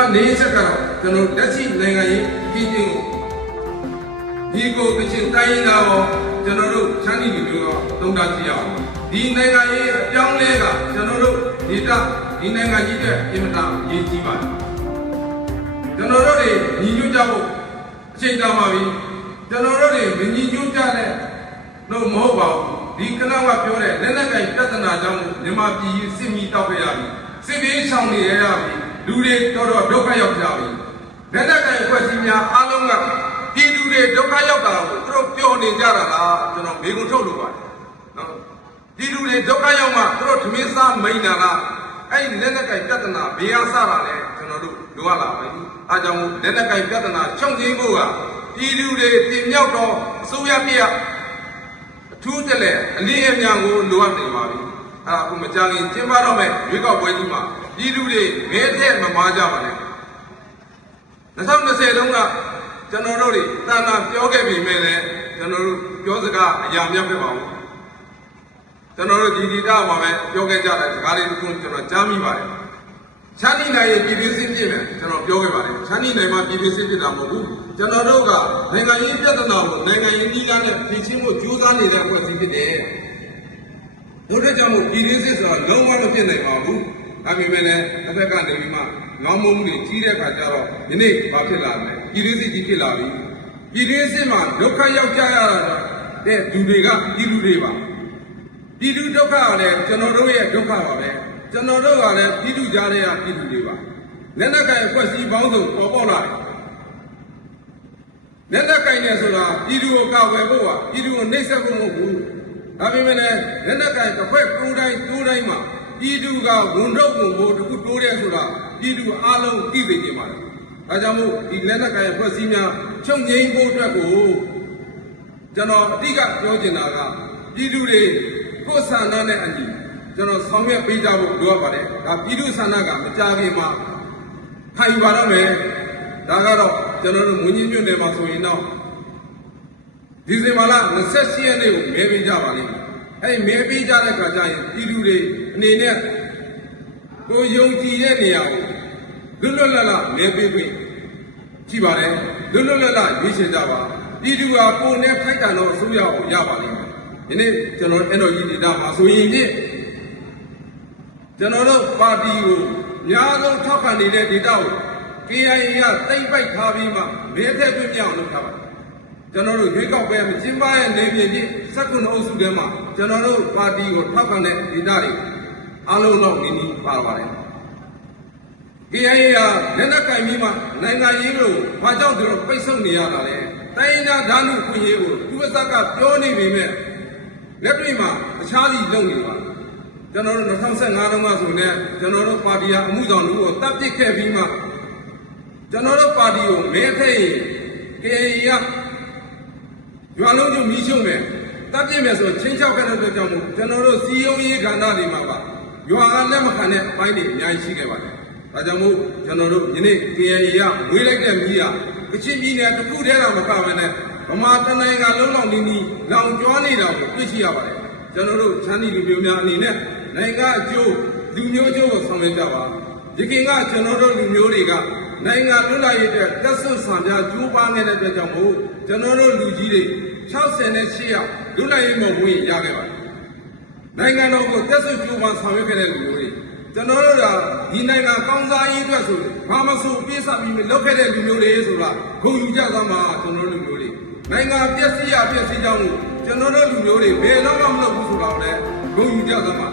မှနေချက်ကတော့ကျွန်တော်လက်ရှိနိုင်ငံရေးကြီးကြီးကိုဒီကိုကချင်တိုင်းရင်းသားရောကျွန်တော်တို့ချမ်းပြည်မျိုးရောသုံးသပ်ကြည့်အောင်ဒီနိုင်ငံရေးအပြောင်းလဲကကျွန်တော်တို့ဒီနိုင်ငံကြီးတွေအင်မတန်ရည်ကြီးပါတယ်ကျွန်တော်တို့တွေညီညွတ်ကြဖို့အချိန်တောင်းပါပြီကျွန်တော်တို့တွေမညီညွတ်ကြတဲ့လို့မဟုတ်ပါဘူးဒီကနကပြောတဲ့လက်နက်ကင်ပြဿနာကြောင့်မြန်မာပြည်စစ်မီတောက်ခဲ့ရပြီစစ်ဘေးရှောင်နေရပြီလူတွေတော်တော်ဒုက္ခရောက်ကြပြီလက်နက်ကင်အဖွဲ့အစည်းများအားလုံးကပြည်သူတွေဒုက္ခရောက်တာကိုသူတို့ပြောနေကြတာလားကျွန်တော်မေးခွန်းထုတ်လို့ပါတယ်နော်ပြည်သူတွေဒုက္ခရောက်မှသူတို့ဓမင်းစားမိန်တာလားအဲ့ဒီလက်နက်ကင်ပြဿနာဘေးရစတာလဲကျွန်တော်တို့လိုရလာပါပြီအားကြောင့်လက်နက်ကင်ပြဿနာချုပ်ငြိမ်းဖို့ကပြည်သူတွေတင်မြောက်တော့အစိုးရပြအထူးတလဲအလေးအမြတ်ကိုလိုအပ်နေပါပြီအဲ့ဒါအခုမကြခင်ကျင်းပတော့မဲ့ရွေးကောက်ပွဲကြီးမှာပြည်သူတွေမဲတဲ့မမားကြပါနဲ့2020တုန်းကကျွန်တော်တို့တွေသာနာပြောခဲ့ပြီမဲ့လည်းကျွန်တော်တို့ပြောစကားအရာမြတ်ပဲပါဘူးကျွန်တော်တို့ဒီဒေတာမှာပဲပြောခဲ့ကြတဲ့စကားလေးတစ်ခုကျွန်တော်ကြားမိပါတယ်ချမ်းနီနိုင်ရဲ့ပြည်သူစစ်ပြည့်မယ်ကျွန်တော်ပြောခဲ့ပါတယ်ချမ်းနီနိုင်မှာပြည်သူစစ်ပြည့်တာမဟုတ်ဘူးကျွန်တော်တို့ကနိုင်ငံရေးပြဿနာကိုနိုင်ငံရေးနည်းလမ်းနဲ့ဖြေရှင်းဖို့ကြိုးစားနေတဲ့အဖွဲ့အစည်းဖြစ်တယ်တို့တဲ့ကြောင့်ပြည်သူစစ်ဆိုတာလုံးဝမဖြစ်နိုင်ပါဘူးဒါပေမဲ့လည်းတစ်ဖက်ကနေပြီးမှလောင်းမုံမှုတွေကြီးတဲ့အခါကျတော့ဒီနေ့ဘာဖြစ်လာလဲပြည်သူစစ်ကြီးဖြစ်လာပြီပြည်သူစစ်မှာဒုက္ခရောက်ကြရတာတဲ့သူတွေကပြည်သူတွေပါပြည်သူဒုက္ခကလည်းကျွန်တော်တို့ရဲ့ဒုက္ခပါပဲကျွန်တော်တို့ကလည်းပြည်သူကြားတဲ့ပြည်သူတွေပါလက်နက်ကင်အဖွဲ့အစည်းပေါင်းစုံပေါ်ပေါက်လာတယ်လက်နက်ကင်နေဆိုတာပြည်သူကိုကာဝယ်ဖို့ပါပြည်သူကိုနှိပ်စက်ဖို့မဟုတ်ဘူးဒါပေမဲ့လည်းလက်နက်ကင်တစ်ခွက်တိုးတိုင်းမှာပြည်သူကဝန်ထုတ်ဖို့တခုတိုးတယ်ဆိုတာပြည်သူအားလုံးသိသိနေပါတယ်ဒါကြောင့်မို့ဒီလက်နက်ကင်အဖွဲ့အစည်းများချုပ်ငြိမ်းဖို့အတွက်ကိုကျွန်တော်အဓိကပြောချင်တာကပြည်သူတွေကိုယ်ဆန္ဒနဲ့အညီကျွန်တော်ဆောင်ရွက်ပေးကြဖို့လိုအပ်ပါတယ်ဒါပြည်သူဆန္ဒကမကြခင်မှာခိုင်ပါတော့မယ်ဒါကတော့ကျွန်တော်တို့မွန်ကြီးမြို့နယ်မှာဆိုရင်တော့ဒီဇင်ဘာလ28ရက်နေ့ကိုမဲပေးကြပါလိမ့်မယ်အဲ့ဒီမဲပေးကြတဲ့အခါကျရင်ပြည်သူတွေအနေနဲ့ကိုယုံကြည်တဲ့နေရာကိုလွတ်လွတ်လပ်လပ်မဲပေးခွင့်ရှိပါတယ်လွတ်လွတ်လပ်လပ်ရွေးချယ်ကြပါပြည်သူဟာကိုယ်နဲ့ထိုက်တန်သောအစိုးရကိုရပါလိမ့်မယ်ဒီနေ့ကျွန်တော် NLD ဒေတာမှာဆိုရင်ဖြင့်ကျွန်တော်တို့ပါတီကိုအများဆုံးထောက်ခံနေတဲ့ဒေတာကို KIA ကတိတ်ပိုက်ထားပြီးမှမဲထည့်ခွင့်ပြအောင်လုပ်ထားပါတယ်ကျွန်တော်တို့ရွေးကောက်ပွဲမှာကျင်းပရဲ့နေပြည်တော်19အုပ်စုထဲမှာကျွန်တော်တို့ပါတီကိုထောက်ခံတဲ့ဒေတာတွေအားလုံးတော့နေပါပါတယ် KIA ကလက်နက်ကင်ပြီးမှနိုင်ငံရေးကိုဘာကြောင့်ဒီလိုပိတ်ဆို့နေရတာလဲတိုင်းဒေသဓာတ်မှုခွင့်ရေးကိုသူ့အစကပြောနေပေမဲ့လက်တွေ့မှာတခြားစီလုပ်နေပါကျွန်တော်တို့2015တုန်းကဆိုရင်ကျွန်တော်တို့ပါတီကအမှုဆောင်လူကိုတပ်ပစ်ခဲ့ပြီးမှကျွန်တော်တို့ပါတီကိုမဲထည့်ရင် KIA ကရွာလုံးကျမီးရှုံးမယ်တပ်ပစ်မယ်ဆိုချင်းချောက်ခဲ့တဲ့အတွက်ကြောင့်ကျွန်တော်တို့စီယုံရေးကဏ္ဍတွေမှာပါရွာကလက်မခံတဲ့အပိုင်းတွေအများကြီးရှိခဲ့ပါတယ်ဒါကြောင့်မို့ကျွန်တော်တို့ဒီနေ့ KIA ကဝေးလိုက်တဲ့မီးကကချင်ပြည်နယ်တစ်ခုတည်းတော့မကဘဲနဲ့ဗမာတနိုင်ငံလုံးလောက်နီးလောင်ကျွမ်းနေတာကိုသိရှိရပါတယ်ကျွန်တော်တို့ချမ်းပြည်လူမျိုးများအနေနဲ့နိုင်ငံအကျိုးလူမျိုးအကျိုးကိုဆောင်ရွက်ကြပါဒီကင်ကကျွန်တော်တို့လူမျိုးတွေကနိုင်ငံလွတ်လပ်ရေးအတွက်တက်ဆွဆံပြကျိုးပမ်းနေတဲ့အတွက်ကြောင့်မို့ကျွန်တော်တို့လူကြီးတွေ68ယောက်လွတ်လပ်ရေးမဝင်ရခဲ့ပါတယ်နိုင်ငံတော်ကိုတက်ဆွကျိုးပမ်းဆောင်ရွက်ခဲ့တဲ့လူမျိုးတွေကျွန်တော်တို့ကဒီနိုင်ငံကောင်းစားရေးအတွက်ဆိုဘာမဆိုပြည့်စုံပြီးလုပ်ခဲ့တဲ့လူမျိုးတွေဆိုတာဂုဏ်ယူကြသမှာကျွန်တော်တို့လူမျိုးတွေနိုင်ငံပျက်စီးရပျက်စီးကြောင်းကိုကျွန်တော်တို့လူမျိုးတွေဘယ်တော့မှမလုပ်ဘူးဆိုတော့လည်းဂုဏ်ယူကြသမှာ